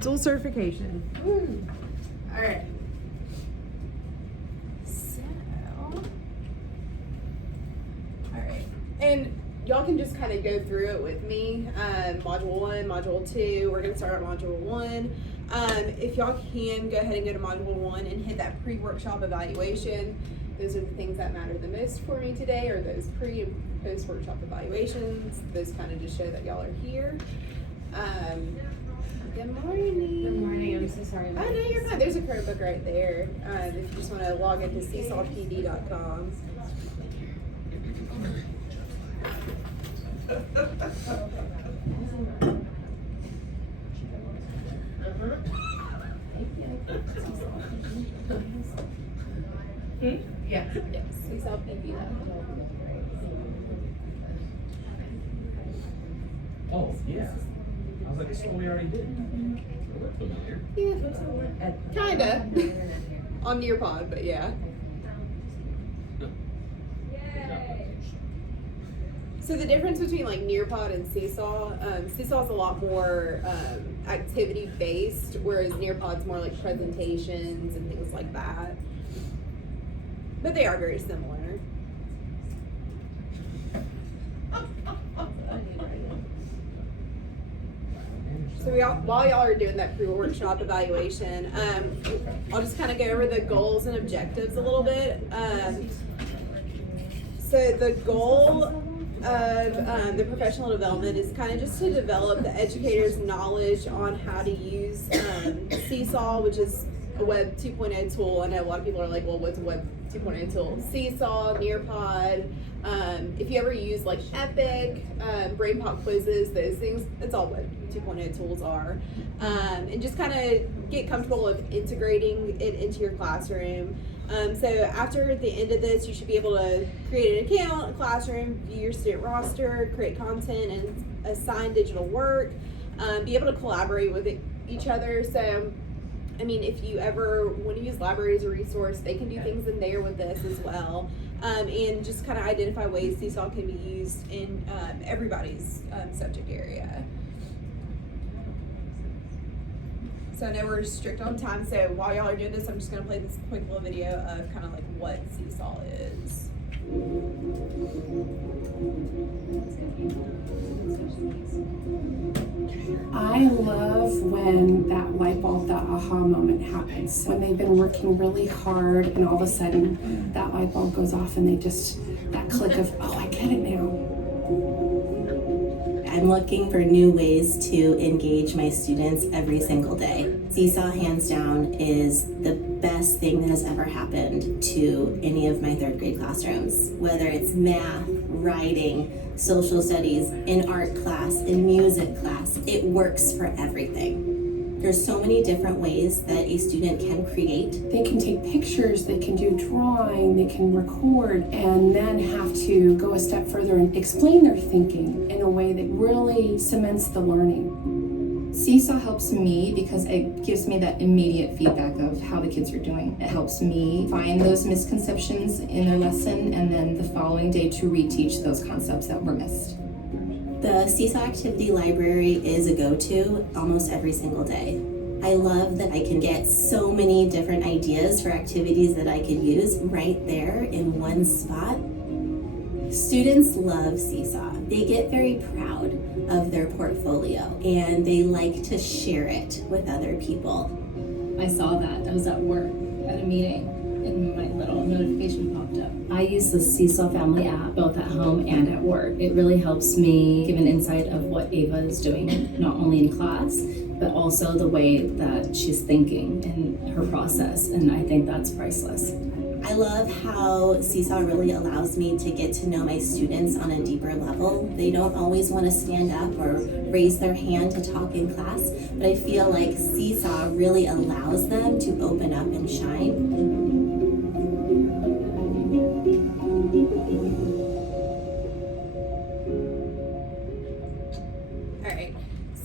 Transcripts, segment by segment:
Dual certification. Woo. All right. So, all right, and y'all can just kind of go through it with me. Module 1, Module 2. We're gonna start at Module 1. If y'all can go ahead and go to Module 1 and hit that pre-workshop evaluation. Those are the things that matter the most for me today, or those pre and post-workshop evaluations. Those kind of just show that y'all are here. Good morning. Good morning. I'm so sorry. Oh, no, you're fine. There's a Chromebook right there. If you just want to log into seesawpd.com. Yes. Yes, seesawpd.com. Oh, yeah. I was like, it's what we already did. We're familiar. Yeah, kinda. On Nearpod, but yeah. So the difference between like Nearpod and Seesaw, Seesaw is a lot more activity based, whereas Nearpod's more like presentations and things like that. But they are very similar. So while y'all are doing that pre-workshop evaluation, I'll just kind of go over the goals and objectives a little bit. So the goal of the professional development is kind of just to develop the educator's knowledge on how to use Seesaw, which is a Web 2.0 tool. I know a lot of people are like, well, what's a Web 2.0 tool? Seesaw, Nearpod. If you ever use like Epic, brain pop quizzes, those things, that's all Web 2.0 tools are. And just kind of get comfortable with integrating it into your classroom. So after the end of this, you should be able to create an account, a classroom, view your student roster, create content, and assign digital work. Be able to collaborate with each other. So, I mean, if you ever want to use library as a resource, they can do things in there with this as well. And just kind of identify ways Seesaw can be used in everybody's subject area. So I know we're strict on time, so while y'all are doing this, I'm just going to play this quick little video of kind of like what Seesaw is. I love when that light bulb, that aha moment happens. When they've been working really hard and all of a sudden that light bulb goes off and they just, that click of, oh, I get it now. I'm looking for new ways to engage my students every single day. Seesaw, hands down, is the best thing that has ever happened to any of my third grade classrooms. Whether it's math, writing, social studies, in art class, in music class, it works for everything. There's so many different ways that a student can create. They can take pictures, they can do drawing, they can record, and then have to go a step further and explain their thinking in a way that really cements the learning. Seesaw helps me because it gives me that immediate feedback of how the kids are doing. It helps me find those misconceptions in their lesson and then the following day to reteach those concepts that were missed. The Seesaw Activity Library is a go-to almost every single day. I love that I can get so many different ideas for activities that I could use right there in one spot. Students love Seesaw. They get very proud of their portfolio and they like to share it with other people. I saw that. I was at work at a meeting and my little notification popped up. I use the Seesaw Family app both at home and at work. It really helps me give an insight of what Ava is doing, not only in class, but also the way that she's thinking and her process, and I think that's priceless. I love how Seesaw really allows me to get to know my students on a deeper level. They don't always want to stand up or raise their hand to talk in class, but I feel like Seesaw really allows them to open up and shine. Alright,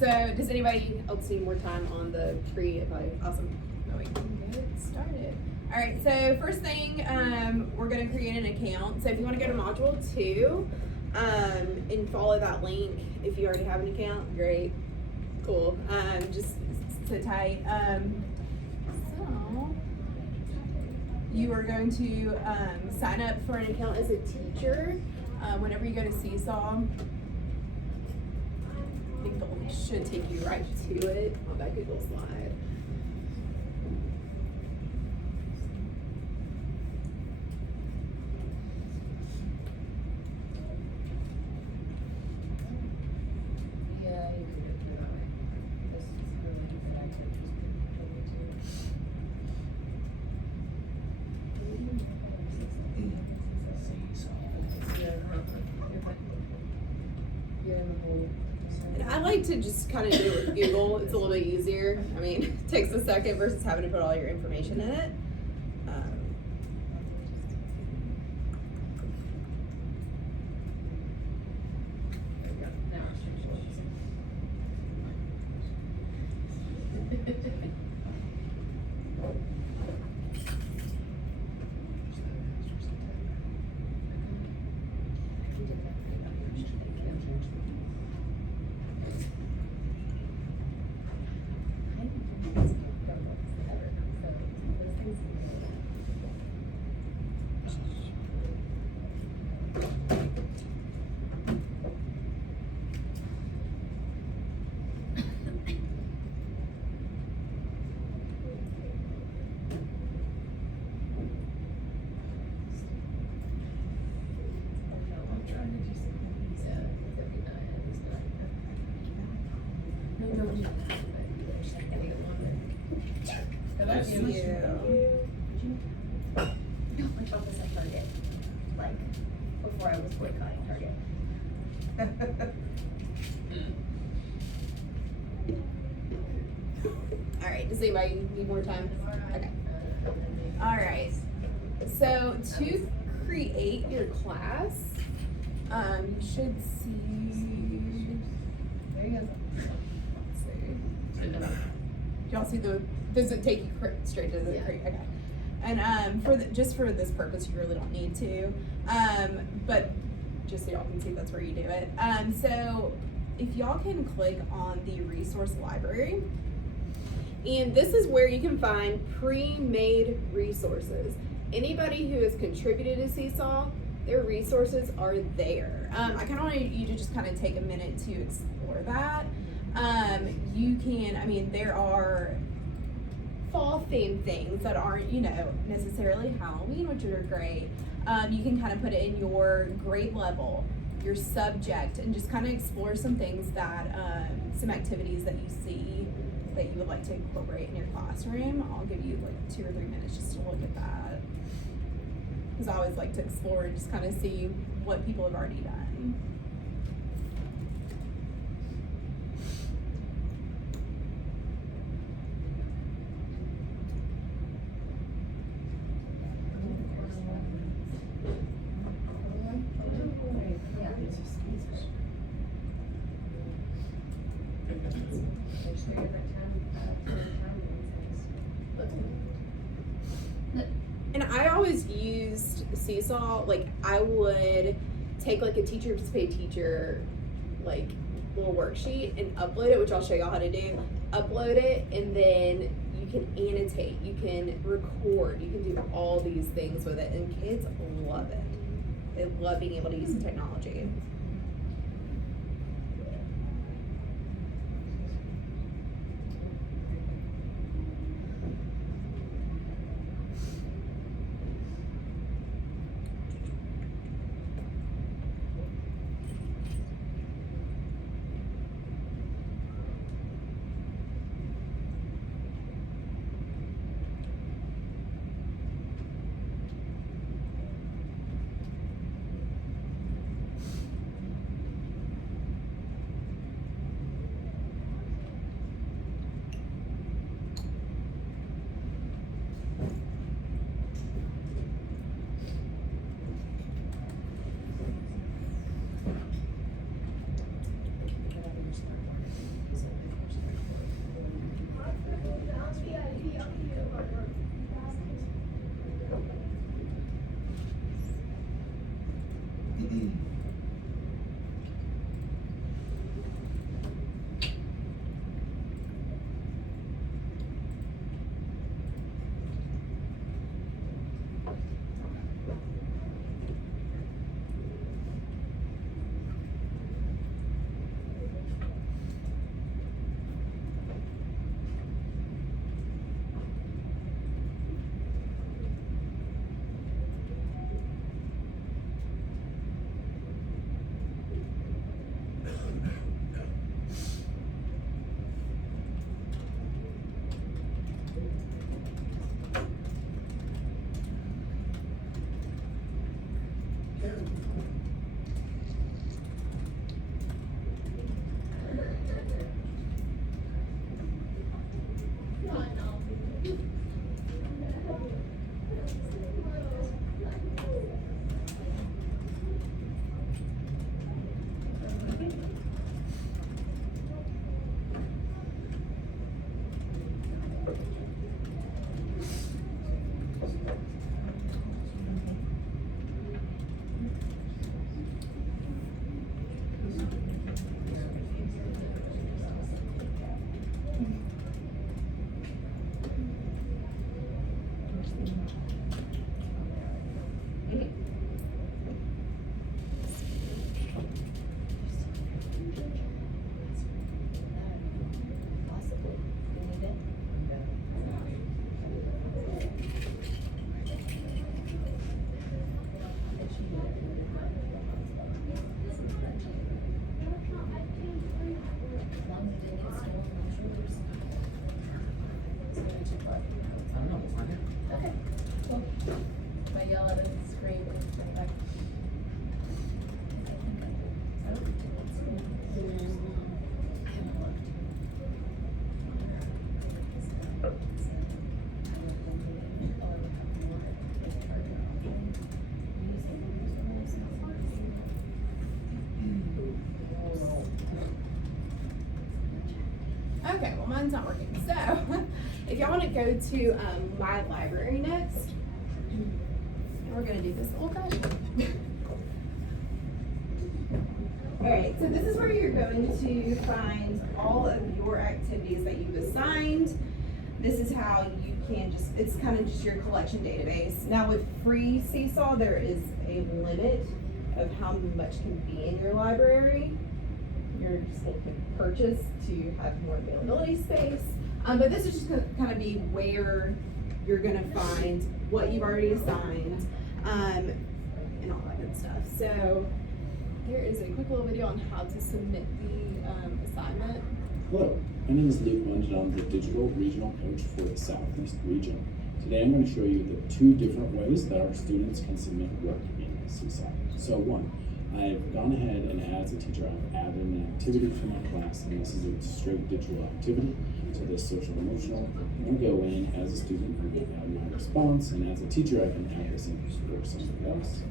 so does anybody else need more time on the pre-evaluation? Awesome. No, we can get started. Alright, so first thing, we're going to create an account. So if you want to go to Module 2 and follow that link, if you already have an account, great, cool. Just so tight. So you are going to sign up for an account as a teacher whenever you go to Seesaw. I think the link should take you right to it on that Google slide. And I like to just kind of do it with Google. It's a little bit easier. I mean, it takes a second versus having to put all your information in it. That's you. I felt this at Target, like, before I was boycotting Target. All right, does anybody need more time? Okay. All right, so to create your class, you should see, there you go. Let's see. Do y'all see does it take you straight to the create? Okay. And just for this purpose, you really don't need to, but just so y'all can see, that's where you do it. So if y'all can click on the resource library, and this is where you can find pre-made resources. Anybody who has contributed to Seesaw, their resources are there. I kind of want you to just kind of take a minute to explore that. You can, I mean, there are fall themed things that aren't, necessarily Halloween, which are great. You can kind of put it in your grade level, your subject, and just kind of explore some things that, some activities that you see that you would like to incorporate in your classroom. I'll give you like 2 or 3 minutes just to look at that. Because I always like to explore and just kind of see what people have already done. And I always used Seesaw, like I would take like a teacher participate teacher like little worksheet and upload it, which I'll show y'all how to do. Upload it, and then you can annotate, you can record, you can do all these things with it, and kids love it. They love being able to use the technology. I don't know, we'll find out. Okay, cool. If I yell at a screen, it's right back. Okay, well mine's not working. So, if y'all want to go to my library next, we're gonna do this old fashioned. Alright, so this is where you're going to find all of your activities that you've assigned. This is how you can it's kind of just your collection database. Now with free Seesaw, there is a limit of how much can be in your library. You're just able to purchase to have more availability space. But this is just gonna kind of be where you're gonna find what you've already assigned, and all that good stuff. So here is a quick little video on how to submit the assignment. Hello, my name is Luke Lund and I'm the Digital Regional Coach for the Southeast region. Today I'm going to show you the 2 different ways that our students can submit work in Seesaw. So one, I've gone ahead and as a teacher I've added an activity for my class, and this is a straight digital activity. So this social emotional, I'm going to go in as a student and add my response, and as a teacher I can add this in for something else.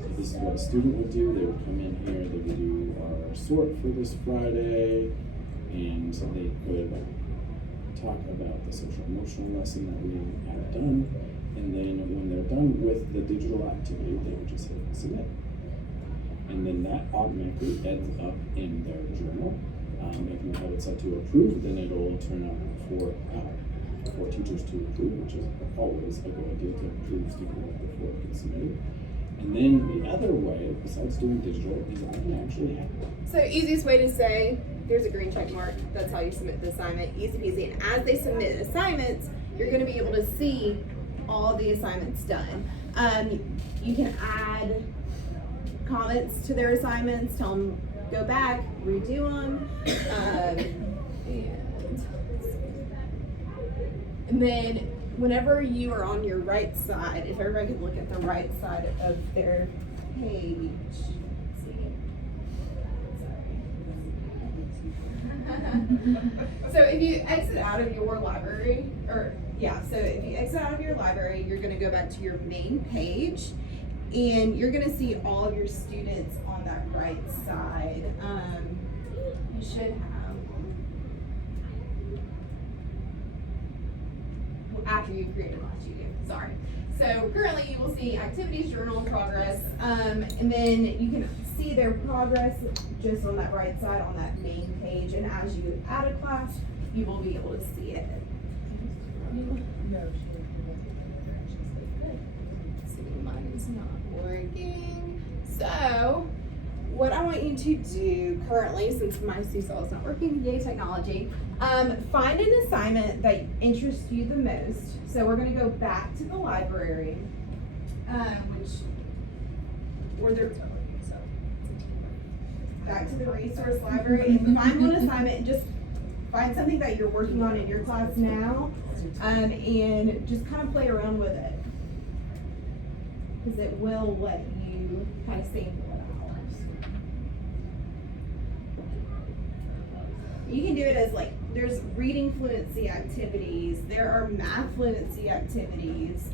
So this is what a student would do. They would come in here, they would do our sort for this Friday, and they could talk about the social emotional lesson that we have done, and then when they're done with the digital activity, they would just hit submit. And then that automatically ends up in their journal. If you have it set to approve, then it'll turn out for teachers to approve, which is always a good idea to approve student work before it gets submitted. And then the other way, besides doing digital, is I can actually have So easiest way to say, there's a green check mark. That's how you submit the assignment. Easy peasy. And as they submit assignments, you're going to be able to see all the assignments done. You can add comments to their assignments, tell them go back, redo them, and then whenever you are on your right side, if everybody can look at the right side of their page. So if you exit out of your library, so if you exit out of your library, you're gonna go back to your main page, and you're gonna see all of your students on that right side. You should have, after you created last you do, sorry. So currently you will see activities, journal, progress, and then you can see their progress just on that right side on that main page, and as you add a class, you will be able to see it. Mine is not working. So what I want you to do currently, since my Seesaw is not working, yay technology, find an assignment that interests you the most. So we're gonna go back to the library, back to the resource library, and find one assignment and just find something that you're working on in your class now, and just kind of play around with it. Because it will let you kind of sample it out. You can do it as there's reading fluency activities, there are math fluency activities.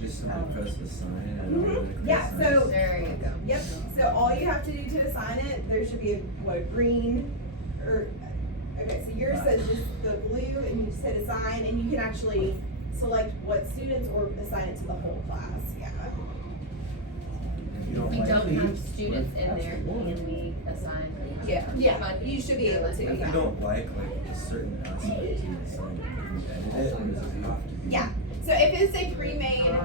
Just simply press the sign and Yeah, so There you go. yep. So all you have to do to assign it, there should be a green okay, so yours says just the blue, and you just hit assign, and you can actually select what students or assign it to the whole class. Yeah. if you don't We like don't these, have students in there, absolutely. can we assign? Yeah. You should be able to. If Yeah. you don't like a certain aspect to the assignment, you can edit it, or does it have to be? Yeah. So if it's a pre-made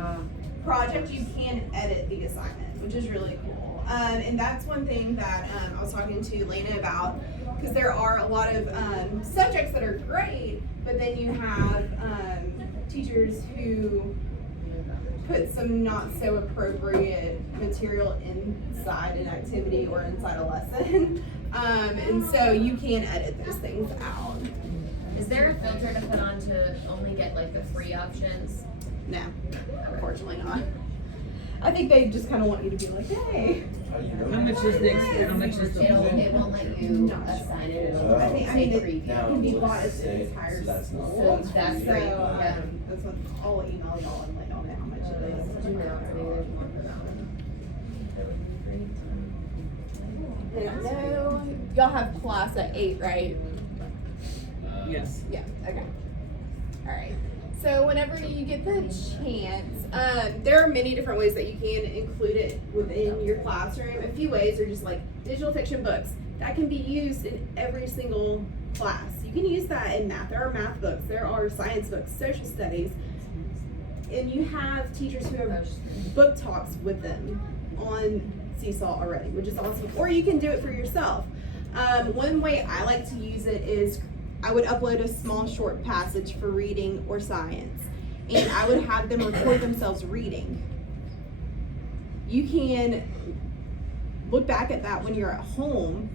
project, you can edit the assignment, which is really cool. And that's one thing that I was talking to Lena about, because there are a lot of subjects that are great, but then you have teachers who put some not so appropriate material inside an activity or inside a lesson. And so you can edit those things out. Is there a filter to put on to only get like the free options? No, unfortunately not. I think they just kind of want you to be like, hey. How much is next? How much is the? It won't let you assign it. I mean, it preview. can be bought as an entire So school. that's So, great. Yeah. that's what I'll email y'all and let y'all know how much it is. Do you know, maybe there's more for that one. No, y'all have class at 8, right? Yes. Yeah, okay. All right. So whenever you get the chance, there are many different ways that you can include it within your classroom. A few ways are just like digital fiction books. That can be used in every single class. You can use that in math. There are math books. There are science books, social studies. And you have teachers who have book talks with them on Seesaw already, which is awesome. Or you can do it for yourself. One way I like to use it is I would upload a small short passage for reading or science, and I would have them record themselves reading. You can look back at that when you're at home,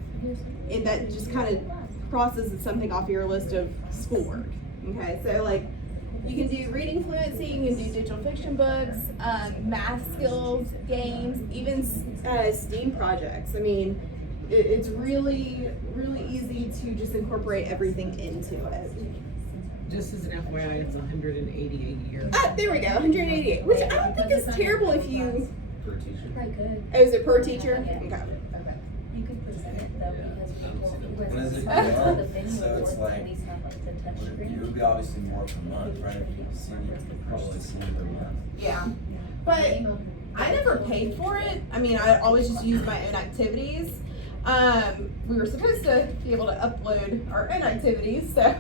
and that just kind of crosses something off your list of schoolwork. Okay, so like you can do reading fluency, you can do digital fiction books, math skills, games, even STEAM projects. I mean, it's really, really easy to just incorporate everything into it. Just as an FYI, it's 188 a year. There we go, 188, which I don't think is terrible if you. Per teacher. Probably could. Oh, is it per teacher? Yeah. Okay. Okay. You could present it though, because When is it the due? venue So it's would like, at least have like the touch it screen. would be obviously more per month, right? If you see it, probably see it per month. Yeah, but I never paid for it. I mean, I always just used my own activities. We were supposed to be able to upload our own activities, so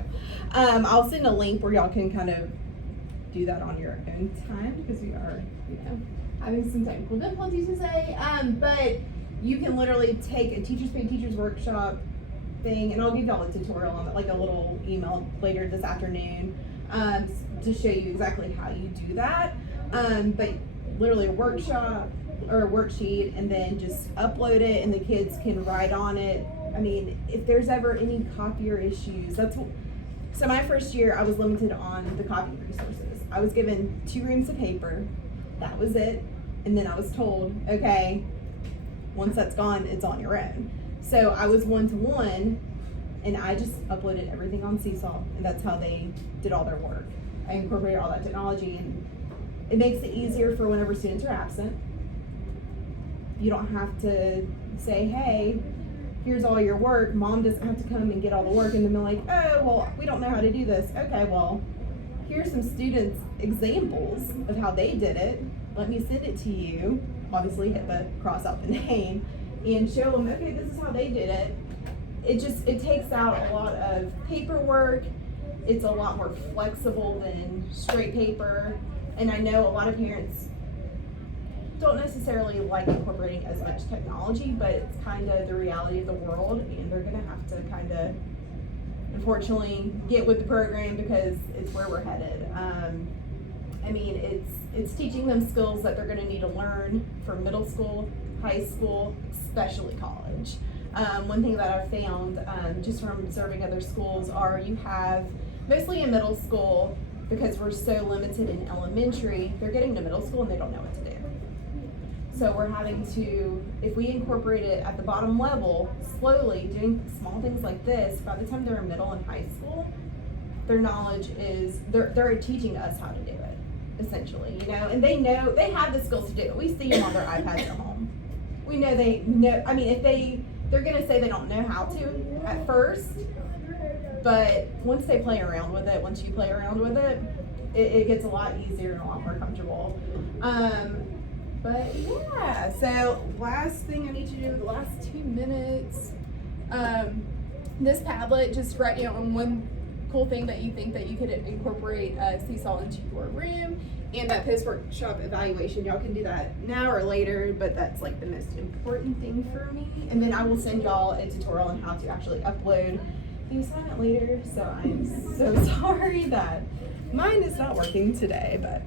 I'll send a link where y'all can kind of do that on your own time, because we are, having some technical difficulties today. But you can literally take a Teachers Pay Teachers workshop thing, and I'll give y'all a tutorial on it, like a little email later this afternoon, to show you exactly how you do that. But literally a workshop or a worksheet, and then just upload it, and the kids can write on it. I mean, if there's ever any copier issues, so my first year I was limited on the copy resources. I was given 2 reams of paper, that was it, and then I was told, okay, once that's gone, it's on your own. So I was 1-to-1, and I just uploaded everything on Seesaw, and that's how they did all their work. I incorporated all that technology, and it makes it easier for whenever students are absent. You don't have to say, hey, here's all your work. Mom doesn't have to come and get all the work, and then they're like, oh, well, we don't know how to do this. Okay, well, here's some students' examples of how they did it. Let me send it to you. Obviously, HIPAA, cross out the name, and show them, okay, this is how they did it. It takes out a lot of paperwork. It's a lot more flexible than straight paper. And I know a lot of parents don't necessarily like incorporating as much technology, but it's kind of the reality of the world, and they're gonna have to kind of, unfortunately, get with the program because it's where we're headed. I mean, it's teaching them skills that they're gonna need to learn for middle school, high school, especially college. One thing that I've found, just from observing other schools, are you have, mostly in middle school, because we're so limited in elementary, they're getting to middle school and they don't know what to do. So we're having to, if we incorporate it at the bottom level, slowly doing small things like this, by the time they're in middle and high school, their knowledge is, they're teaching us how to do it, essentially, and they know, they have the skills to do it. We see them on their iPads at home. We know they know, I mean, if they're gonna say they don't know how to at first, but once they play around with it, once you play around with it, it gets a lot easier and a lot more comfortable. But yeah, so last thing I need to do, the last 2 minutes, this Padlet, just write down one cool thing that you think that you could incorporate Seesaw into your room, and that post-workshop evaluation. Y'all can do that now or later, but that's like the most important thing for me. And then I will send y'all a tutorial on how to actually upload the assignment later. So I'm so sorry that mine is not working today, but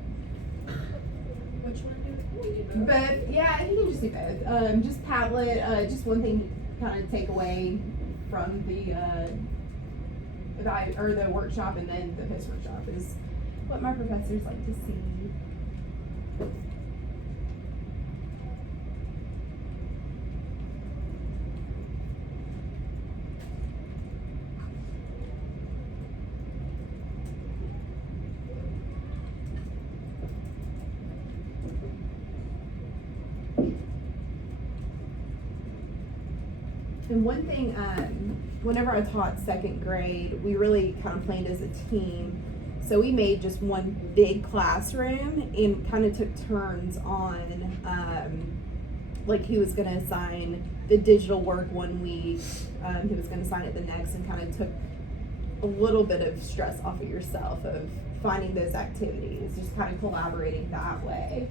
which one do we do both? But yeah, I think you just do both. Just Padlet. Just one thing, kind of take away from the the workshop, and then the post workshop is what my professors like to see. And one thing, whenever I taught second grade, we really kind of planned as a team. So we made just one big classroom and kind of took turns on, like he was going to assign the digital work one week, he was going to assign it the next, and kind of took a little bit of stress off of yourself of finding those activities, just kind of collaborating that way.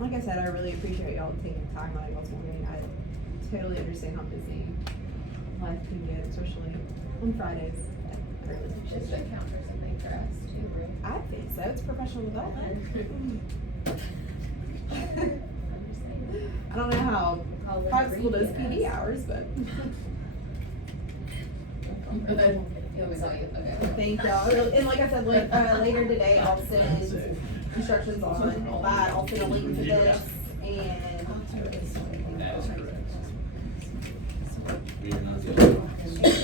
Like I said, I really appreciate y'all taking time out of y'all's morning. I totally understand how busy life can get, especially on Fridays. I really appreciate Should count for something for us too, right? I think so. It's professional development. I don't know how high school does PD hours, but. Thank y'all. And like I said, later today, I'll send instructions on all that. I'll send a link to this, and That is correct.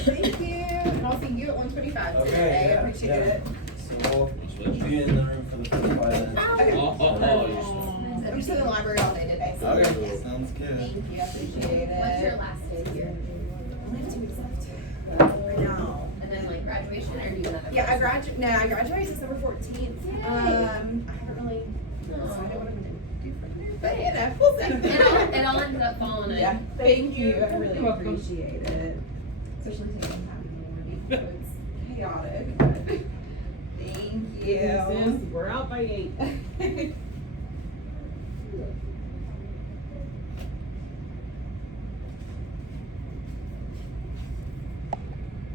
thank you. And I'll see you at 1:25 today. Okay, yeah, I appreciate yeah. it. So we'll be in the room for the 45 minutes. Okay. I'm just in the library all day today. So Okay, sounds good. thank you. I appreciate it. What's your last day here? Only have 2 weeks left. I know. And then like graduation, or do you have? Yeah, I graduate December 14th. I haven't really decided what I'm gonna do from there, but yeah, we'll see. It all ended up falling in. Yeah, thank you. I really appreciate it. Especially taking time in the morning, so it's chaotic. But thank you. We're out by 8.